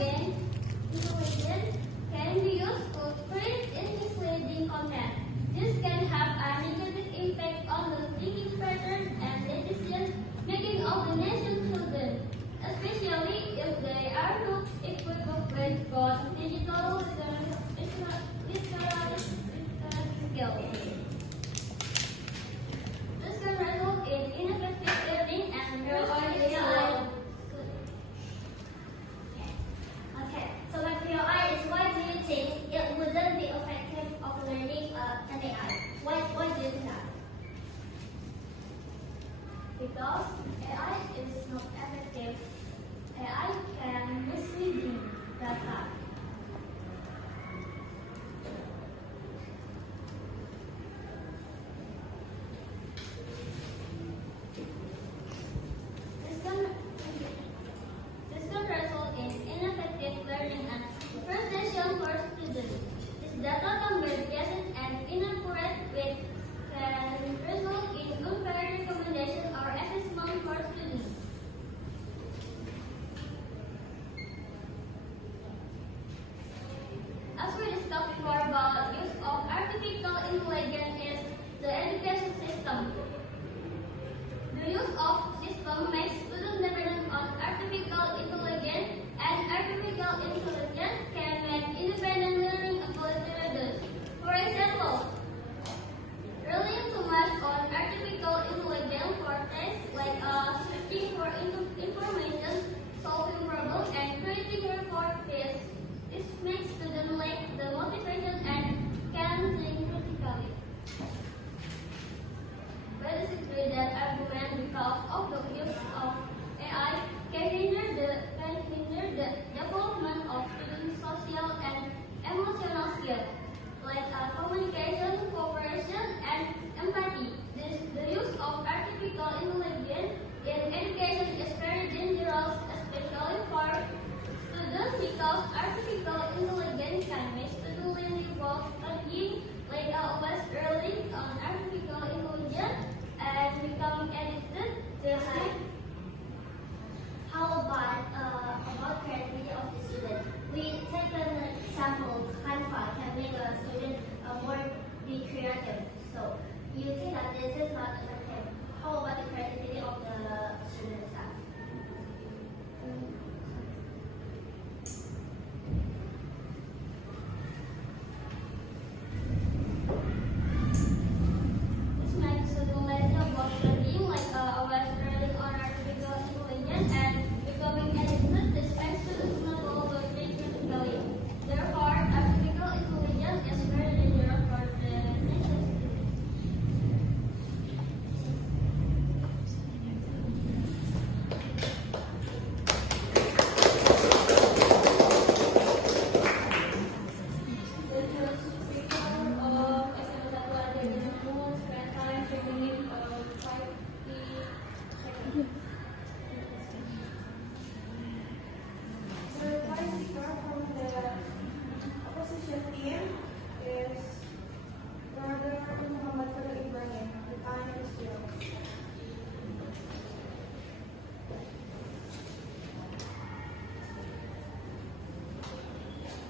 intelligence can be used to create misleading content. This can have a negative impact on the thinking patterns and decision making of the nation's children, especially if they are not equipped with good digital literacy skills. This can result in ineffective learning and real. Okay, so my POI is why do you think it wouldn't be effective of learning an AI? Why do you think that? Because AI is not effective, AI can mislead data. This can result in ineffective learning and frustration for students. This data can be biased and inaccurate, which can result in unfair recommendation or assessment for students. As we discussed before about use of artificial intelligence in the education system. The use of system makes students dependent on artificial intelligence, and artificial intelligence can make independent learning ability reduced. For example, relying too much on artificial intelligence for tasks like searching for information, solving problems, and creating report pages. This makes students lack the motivation and can think critically. But it is clear that argument because of the use of AI can hinder the development of students' social and emotional skills like communication, cooperation, and empathy. The use of artificial intelligence in education is very dangerous, especially for students, because artificial intelligence can make students involved studying like always relying on artificial intelligence and become addicted to it. How about creativity of the student? We take an example, Canva can make a student more be creative. So you think that this is not effective. How about the creativity of the student staff? This makes students lazy about studying, like always relying on artificial intelligence and becoming addicted. This makes students not able to think critically. Therefore, artificial intelligence is very dangerous for the nation.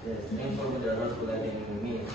Yes, ini informasi dari sekolah di